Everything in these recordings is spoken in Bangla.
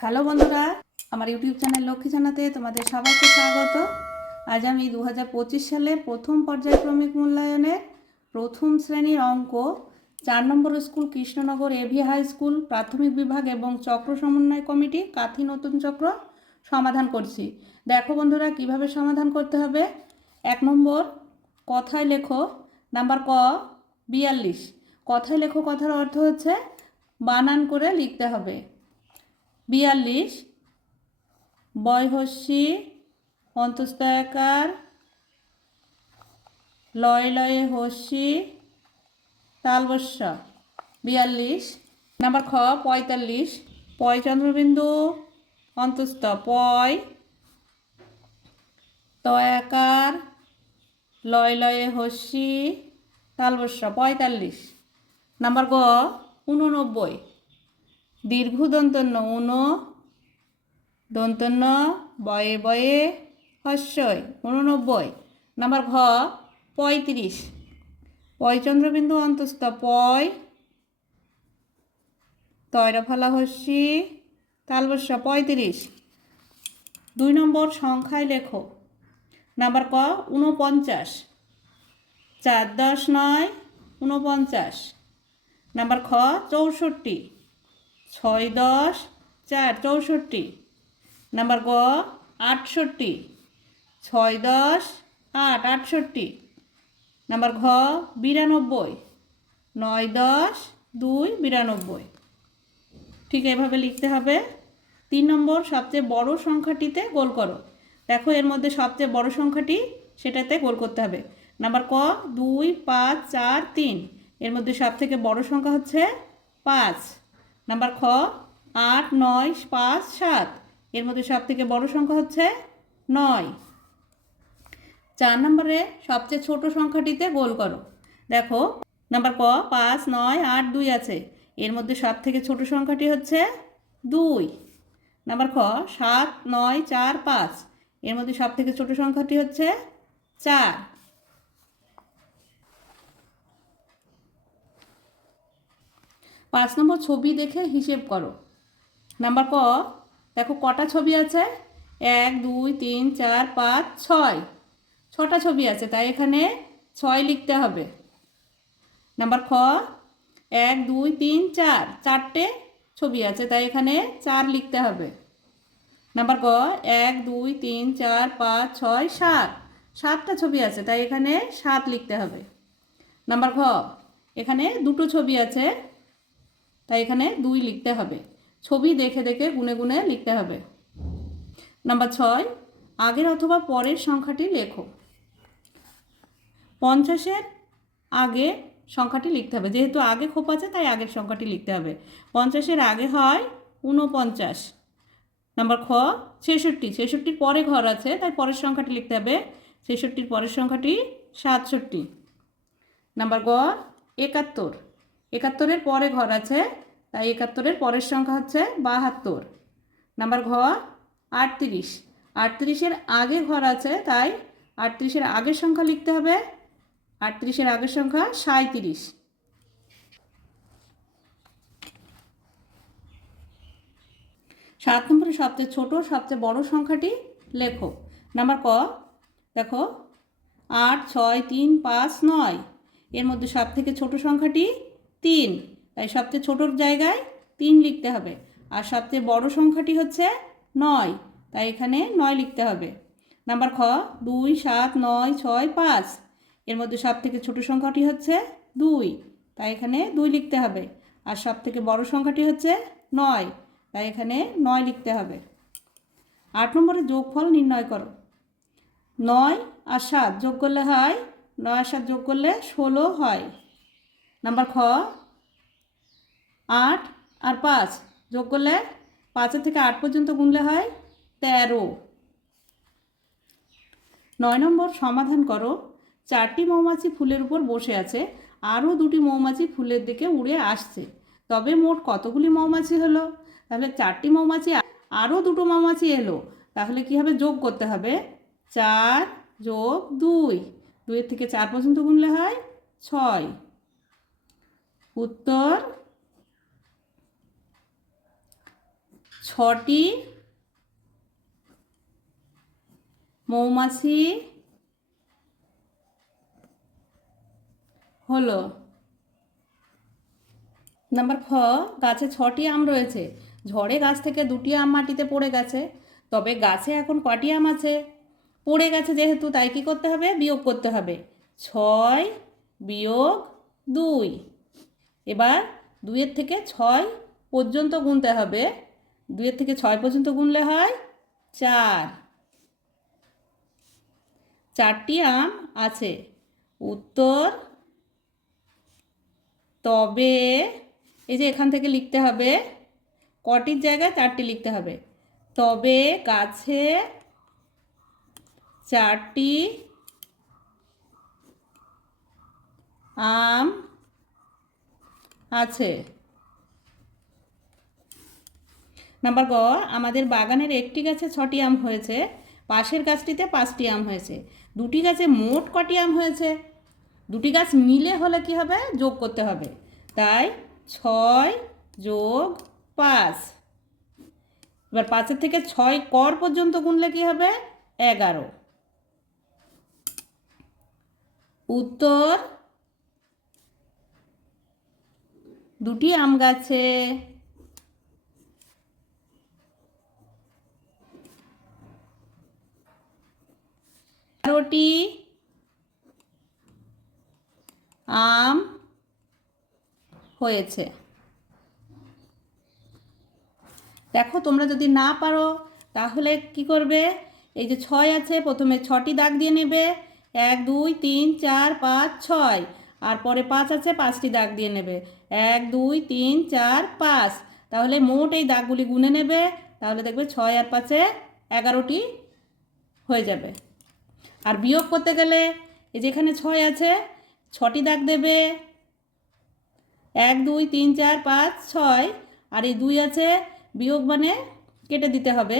হ্যালো বন্ধুরা, আমার ইউটিউব চ্যানেল লক্ষ্মী জানাতে তোমাদের সবাইকে স্বাগত। আজ আমি দু হাজার পঁচিশ সালে প্রথম পর্যায়ক্রমিক মূল্যায়নের প্রথম শ্রেণির অঙ্ক, চার number school Krishnanagar AV high school প্রাথমিক বিভাগ এবং চক্র সমন্বয় কমিটি, কাথি নতুন চক্র সমাধান করছি। দেখো বন্ধুরা, কীভাবে সমাধান করতে হবে? এক নম্বর, কথায় লেখো, নাম্বার ক, বিয়াল্লিশ। কথায় লেখো কথার অর্থ হচ্ছে বানান করে লিখতে হবে। বিয়াল্লিশ। বয়হস্যি অন্তস্তয়াকার লয় লয়ে হস্যি তালবস্য, বিয়াল্লিশ। নাম্বার খ, পঁয়তাল্লিশ। পয় চন্দ্রবিন্দু, অন্তস্থ, পয়। তয়াকার, লয় লয়ে হস্যি তালবস্য, পঁয়তাল্লিশ। নাম্বার গ উননব্বই দীর্ঘ দন্তন্য উন দন্তন্য, বয়ে বয়ে হস্যই উননব্বই নাম্বার ঘ, পঁয়ত্রিশ। পয় চন্দ্রবিন্দু অন্তস্থ, পয় তৈরফলা হস্যি তালবস্য, পঁয়ত্রিশ। দুই নম্বর সংখ্যায় লেখো। নাম্বার ক উনপঞ্চাশ চার দশ নয় উনপঞ্চাশ নাম্বার খ, চৌষট্টি। ছয় দশ চার, চৌষট্টি। নাম্বার গ, আটষট্টি। ছয় দশ আট, আটষট্টি। নাম্বার ঘ, বিরানব্বই। নয় দশ দুই, বিরানব্বই। ঠিক এভাবে লিখতে হবে। তিন নম্বর, সবচেয়ে বড় সংখ্যাটিতে গোল করো। দেখো, এর মধ্যে সবচেয়ে বড় সংখ্যাটি সেটাতে গোল করতে হবে। নাম্বার ক, দুই, পাঁচ, চার, তিন। এর মধ্যে সবথেকে বড় সংখ্যা হচ্ছে পাঁচ। নাম্বার খ, আট, নয়, পাঁচ, সাত। এর মধ্যে সব থেকে বড় সংখ্যা হচ্ছে নয়। চার নম্বরে সবচেয়ে ছোট সংখ্যাটিতে গোল করো। দেখো, নাম্বার ক, পাঁচ, নয়, আট, দুই আছে। এর মধ্যে সব থেকে ছোট সংখ্যাটি হচ্ছে দুই। নাম্বার খ, সাত, নয়, চার, পাঁচ। এর মধ্যে সব থেকে ছোট সংখ্যাটি হচ্ছে চার। পাঁচ নম্বর ছবি দেখে হিসেব করো। নাম্বার ক, দেখো কটা ছবি আছে? এক, দুই, তিন, চার, পাঁচ, ছয়। ছটা ছবি আছে, তাই এখানে ছয় লিখতে হবে। নাম্বার খ, এক, দুই, তিন, চার। চারটে ছবি আছে, তাই এখানে চার লিখতে হবে। নাম্বার ক, এক, দুই, তিন, চার, পাঁচ, ছয়, সাত। সাতটা ছবি আছে, তাই এখানে সাত লিখতে হবে। নাম্বার ঘ এখানে দুটো ছবি আছে তাই এখানে দুই লিখতে হবে। ছবি দেখে দেখে গুনে গুনে লিখতে হবে। নাম্বার ছয়, আগের অথবা পরের সংখ্যাটি লেখো। পঞ্চাশের আগে সংখ্যাটি লিখতে হবে। যেহেতু আগে খোপ আছে, তাই আগের সংখ্যাটি লিখতে হবে। পঞ্চাশের আগে হয় ঊনপঞ্চাশ। নাম্বার খ, ছেষট্টি। ছেষট্টির পরে ঘর আছে, তাই পরের সংখ্যাটি লিখতে হবে। ছেষট্টির পরের সংখ্যাটি সাতষট্টি। নাম্বার গ, একাত্তর। একাত্তরের পরে ঘর আছে, তাই একাত্তরের পরের সংখ্যা হচ্ছে বাহাত্তর। নাম্বার ঘ, আটত্রিশ। আটত্রিশের আগে ঘর আছে, তাই আটত্রিশের আগের সংখ্যা লিখতে হবে। আটত্রিশের আগের সংখ্যা সাঁত্রিশ সাত নম্বরে সবচেয়ে ছোট, সবচেয়ে বড় সংখ্যাটি লেখো। নাম্বার ক, দেখো, আট, ছয়, তিন, পাঁচ, নয়। এর মধ্যে সব থেকে ছোট সংখ্যাটি তিন। তাই সবচেয়ে ছোটোর জায়গায় তিন লিখতে হবে। আর সবচেয়ে বড় সংখ্যাটি হচ্ছে নয়। তাই এখানে নয় লিখতে হবে। নাম্বার খ, দুই, সাত, নয়, ছয়, পাঁচ। এর মধ্যে সব থেকে ছোটো সংখ্যাটি হচ্ছে দুই। তাই এখানে দুই লিখতে হবে। আর সব থেকে বড় সংখ্যাটি হচ্ছে নয়। তাই এখানে নয় লিখতে হবে। আট নম্বরে যোগফল নির্ণয় করো। নয় আর সাত যোগ করলে হয়, নয় আর সাত যোগ করলে ষোলো হয়। নাম্বার খ আট আর পাঁচ যোগ করলে পাঁচের থেকে আট পর্যন্ত গুনলে হয় তেরো। নয় নম্বর সমাধান করো। চারটি মৌমাছি ফুলের উপর বসে আছে, আরও দুটি মৌমাছি ফুলের দিকে উড়ে আসছে। তবে মোট কতগুলি মৌমাছি হলো? তাহলে চারটি মৌমাছি, আরও দুটো মৌমাছি এলো। তাহলে কী হবে? যোগ করতে হবে। চার যোগ দুই, দুইয়ের থেকে চার পর্যন্ত গুনলে হয় ছয়। উত্তর ছটি মৌমাছি হলো। নাম্বার খ, গাছে ছটি আম রয়েছে। ঝড়ে গাছ থেকে দুটি আম মাটিতে পড়ে গেছে। তবে গাছে এখন কটি আম আছে? পড়ে গেছে যেহেতু, তাই কি করতে হবে? বিয়োগ করতে হবে। ছয় বিয়োগ দুই। এবার দুইয়ের থেকে ছয় পর্যন্ত গুনতে হবে। দুইয়ের থেকে ছয় পর্যন্ত গুনলে হয় চার। চারটি আম আছে। উত্তর, তবে এই যে এখান থেকে লিখতে হবে, কটির জায়গায় চারটি লিখতে হবে। তবে গাছে চারটি আম আছে। নাম্বার গ আমাদের বাগানের একটি গাছে ছটি আম হয়েছে, পাশের গাছটিতে পাঁচটি আম হয়েছে। দুটি গাছে মোট কটি আম হয়েছে? দুটি গাছ মিলে হলে কি হবে? যোগ করতে হবে। তাই ছয় যোগ পাঁচ। এবার পাঁচের থেকে ছয় কর পর্যন্ত গুনলে কি হবে? এগারো। উত্তর, দুটি আম গাছে তেরোটি আম হয়েছে। দেখো, তোমরা যদি না পারো, তাহলে কি করবে? এই যে ছয় আছে, প্রথমে ছটি দাগ দিয়ে নেবে। এক, দুই, তিন, চার, পাঁচ, ছয়। আর পরে পাঁচ আছে, পাঁচটি দাগ দিয়ে নেবে। এক, দুই, তিন, চার, পাঁচ। তাহলে মোট এই দাগগুলি গুনে নেবে। তাহলে দেখবে ছয় আর পাঁচে এগারোটি হয়ে যাবে। আর বিয়োগ করতে গেলে এই যেখানে ছয় আছে, ছটি দাগ দেবে। এক, দুই, তিন, চার, পাঁচ, ছয়। আর এই দুই আছে, বিয়োগ মানে কেটে দিতে হবে।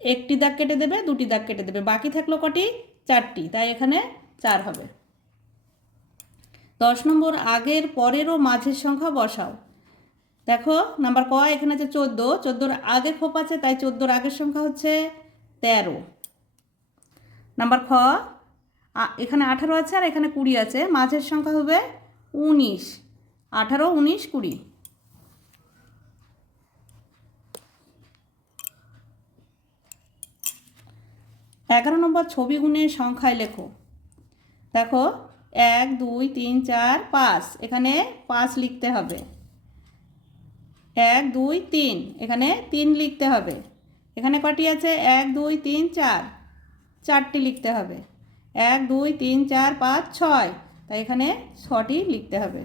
একটি দাগ কেটে দেবে, দুটি দাগ কেটে দেবে। বাকি থাকল কটি? চারটি। তাই এখানে চার হবে। দশ নম্বর, আগের পরেরও মাঝের সংখ্যা বসাও। দেখো, নাম্বার ক, এখানে আছে চোদ্দ। চোদ্দোর আগে খোপ আছে, তাই চোদ্দোর আগের সংখ্যা হচ্ছে তেরো। নাম্বার খ এখানে আঠারো আছে আর এখানে কুড়ি আছে। মাঝের সংখ্যা হবে উনিশ। আঠারো, উনিশ, কুড়ি। এগারো নম্বর ছবি গুণের সংখ্যায় লেখো। দেখো, এক, দুই, তিন, চার, পাঁচ। এখানে পাঁচ লিখতে হবে। এক, দুই, তিন। এখানে তিন লিখতে হবে। এখানে কটি আছে? এক, দুই, তিন, চার। চারটি লিখতে হবে। এক দুই তিন চার পাঁচ ছয়। তাই এখানে ছটি লিখতে হবে।